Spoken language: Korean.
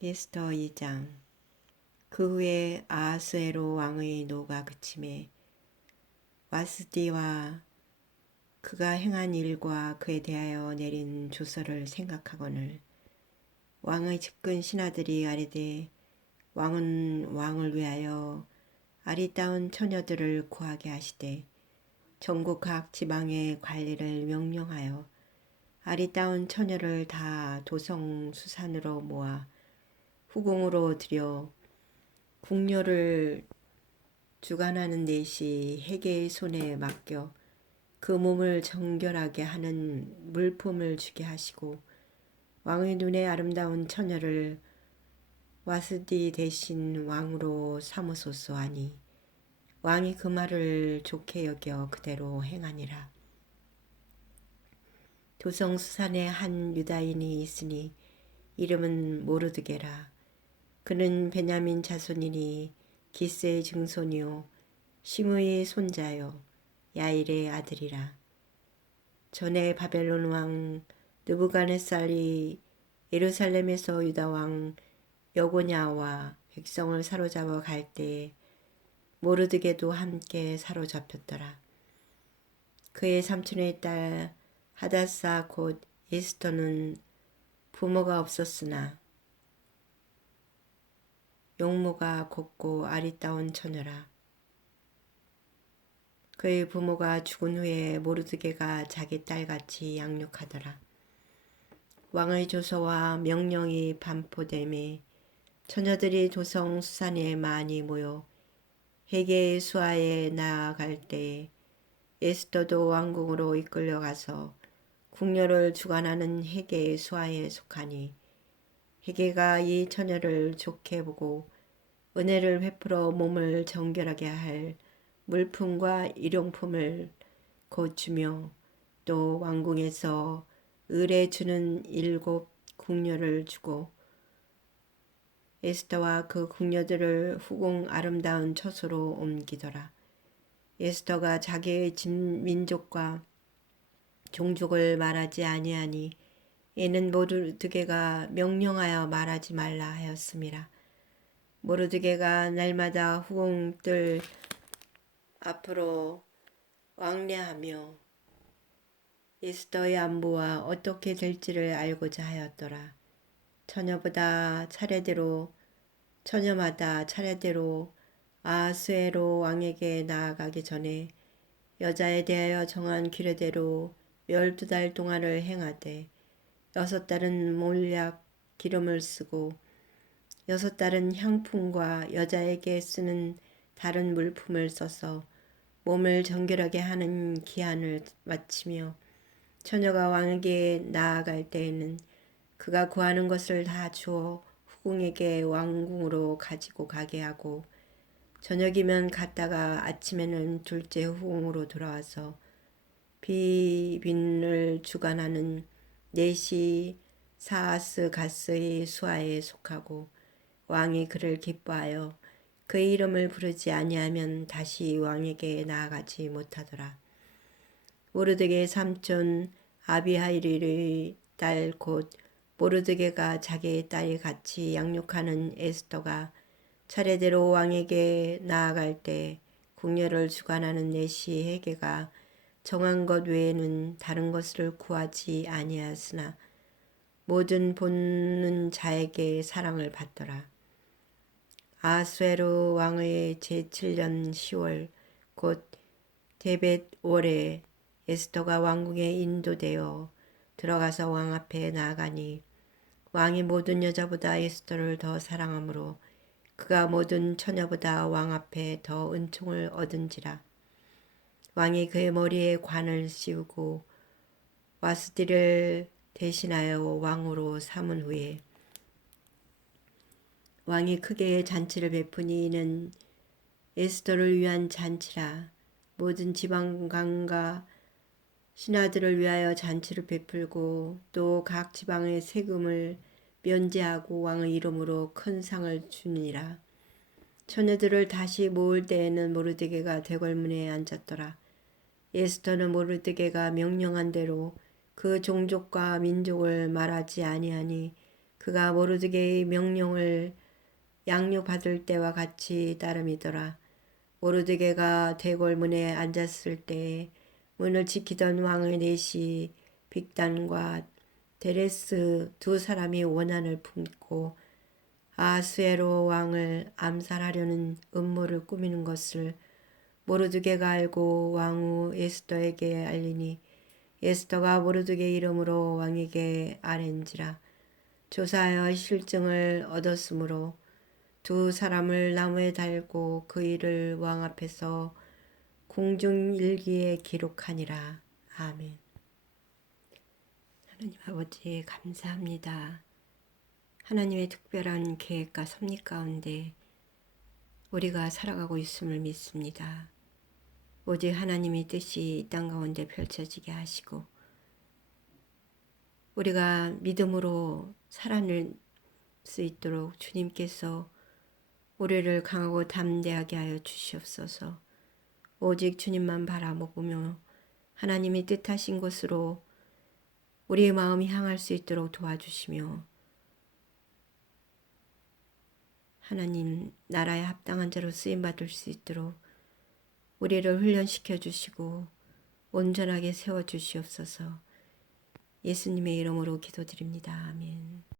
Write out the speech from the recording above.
에스터 2장 그 후에 아하스에로 왕의 노가 그침에 와스디와 그가 행한 일과 그에 대하여 내린 조서를 생각하거늘 왕의 측근 신하들이 아뢰되 왕은 왕을 위하여 아리따운 처녀들을 구하게 하시되 전국 각 지방의 관리를 명령하여 아리따운 처녀를 다 도성 수산으로 모아 후궁으로 들여 궁녀를 주관하는 넷이 해계의 손에 맡겨 그 몸을 정결하게 하는 물품을 주게 하시고 왕의 눈에 아름다운 처녀를 와스디 대신 왕으로 삼으소서 하니 왕이 그 말을 좋게 여겨 그대로 행하니라. 도성수산에 한 유다인이 있으니 이름은 모르드게라. 그는 베냐민 자손이니 기스의 증손이요 심의 손자요 야일의 아들이라. 전에 바벨론 왕 느부갓네살이 예루살렘에서 유다 왕 여고냐와 백성을 사로잡아 갈 때에 모르드게도 함께 사로잡혔더라. 그의 삼촌의 딸 하다사 곧 에스터는 부모가 없었으나 용모가 곱고 아리따운 처녀라. 그의 부모가 죽은 후에 모르드게가 자기 딸같이 양육하더라. 왕의 조서와 명령이 반포됨에 처녀들이 도성 수산에 많이 모여 해계의 수하에 나아갈 때에 에스더도 왕궁으로 이끌려가서 궁녀를 주관하는 해계의 수하에 속하니 해계가 이 처녀를 좋게 보고 은혜를 베풀어 몸을 정결하게 할 물품과 일용품을 고주며 또 왕궁에서 을에 주는 일곱 궁녀를 주고 에스더와 그 궁녀들을 후궁 아름다운 처소로 옮기더라. 에스더가 자기의 민족과 종족을 말하지 아니하니 이는 모르드게가 명령하여 말하지 말라 하였습니다. 모르드게가 날마다 후궁들 앞으로 왕래하며 에스더의 안부와 어떻게 될지를 알고자 하였더라. 처녀보다 차례대로 처녀마다 차례대로 아스에로 왕에게 나아가기 전에 여자에 대하여 정한 규례대로 열두 달 동안을 행하되 여섯 달은 몰약 기름을 쓰고 여섯 달은 향품과 여자에게 쓰는 다른 물품을 써서 몸을 정결하게 하는 기한을 마치며 처녀가 왕에게 나아갈 때에는 그가 구하는 것을 다 주어 후궁에게 왕궁으로 가지고 가게 하고 저녁이면 갔다가 아침에는 둘째 후궁으로 돌아와서 비빈을 주관하는 넷이 사아스 가스의 수하에 속하고 왕이 그를 기뻐하여 그의 이름을 부르지 아니하면 다시 왕에게 나아가지 못하더라. 모르드게 삼촌 아비하일의 딸 곧 모르드게가 자기의 딸이 같이 양육하는 에스더가 차례대로 왕에게 나아갈 때 궁녀를 주관하는 내시 해계가 정한 것 외에는 다른 것을 구하지 아니하였으나 모든 보는 자에게 사랑을 받더라. 아스웨로 왕의 제7년 10월 곧 데벳 월에 에스더가 왕궁에 인도되어 들어가서 왕 앞에 나아가니 왕이 모든 여자보다 에스더를 더 사랑하므로 그가 모든 처녀보다 왕 앞에 더 은총을 얻은지라. 왕이 그의 머리에 관을 씌우고 와스디를 대신하여 왕으로 삼은 후에 왕이 크게 잔치를 베푸니 이는 에스더를 위한 잔치라 모든 지방강과 신하들을 위하여 잔치를 베풀고 또 각 지방의 세금을 면제하고 왕의 이름으로 큰 상을 주니라. 처녀들을 다시 모을 때에는 모르드게가 대궐문에 앉았더라. 에스더는 모르드게가 명령한 대로 그 종족과 민족을 말하지 아니하니 그 그가 모르드게의 명령을 양육받을 때와 같이 따름이더라. 모르드게가 대궐 문에 앉았을 때 문을 지키던 왕의 넷이 빅단과 데레스 두 사람이 원한을 품고 아수에로 왕을 암살하려는 음모를 꾸미는 것을 모르드게가 알고 왕후 에스더에게 알리니 에스더가 모르드게 이름으로 왕에게 아랜지라 조사하여 실증을 얻었으므로 두 사람을 나무에 달고 그 일을 왕 앞에서 공중일기에 기록하니라. 아멘. 하나님 아버지 감사합니다. 하나님의 특별한 계획과 섭리 가운데 우리가 살아가고 있음을 믿습니다. 오직 하나님의 뜻이 이 땅 가운데 펼쳐지게 하시고 우리가 믿음으로 살아낼 수 있도록 주님께서 우리를 강하고 담대하게 하여 주시옵소서. 오직 주님만 바라보며 하나님이 뜻하신 곳으로 우리의 마음이 향할 수 있도록 도와주시며 하나님 나라에 합당한 자로 쓰임 받을 수 있도록 우리를 훈련시켜 주시고 온전하게 세워 주시옵소서. 예수님의 이름으로 기도드립니다. 아멘.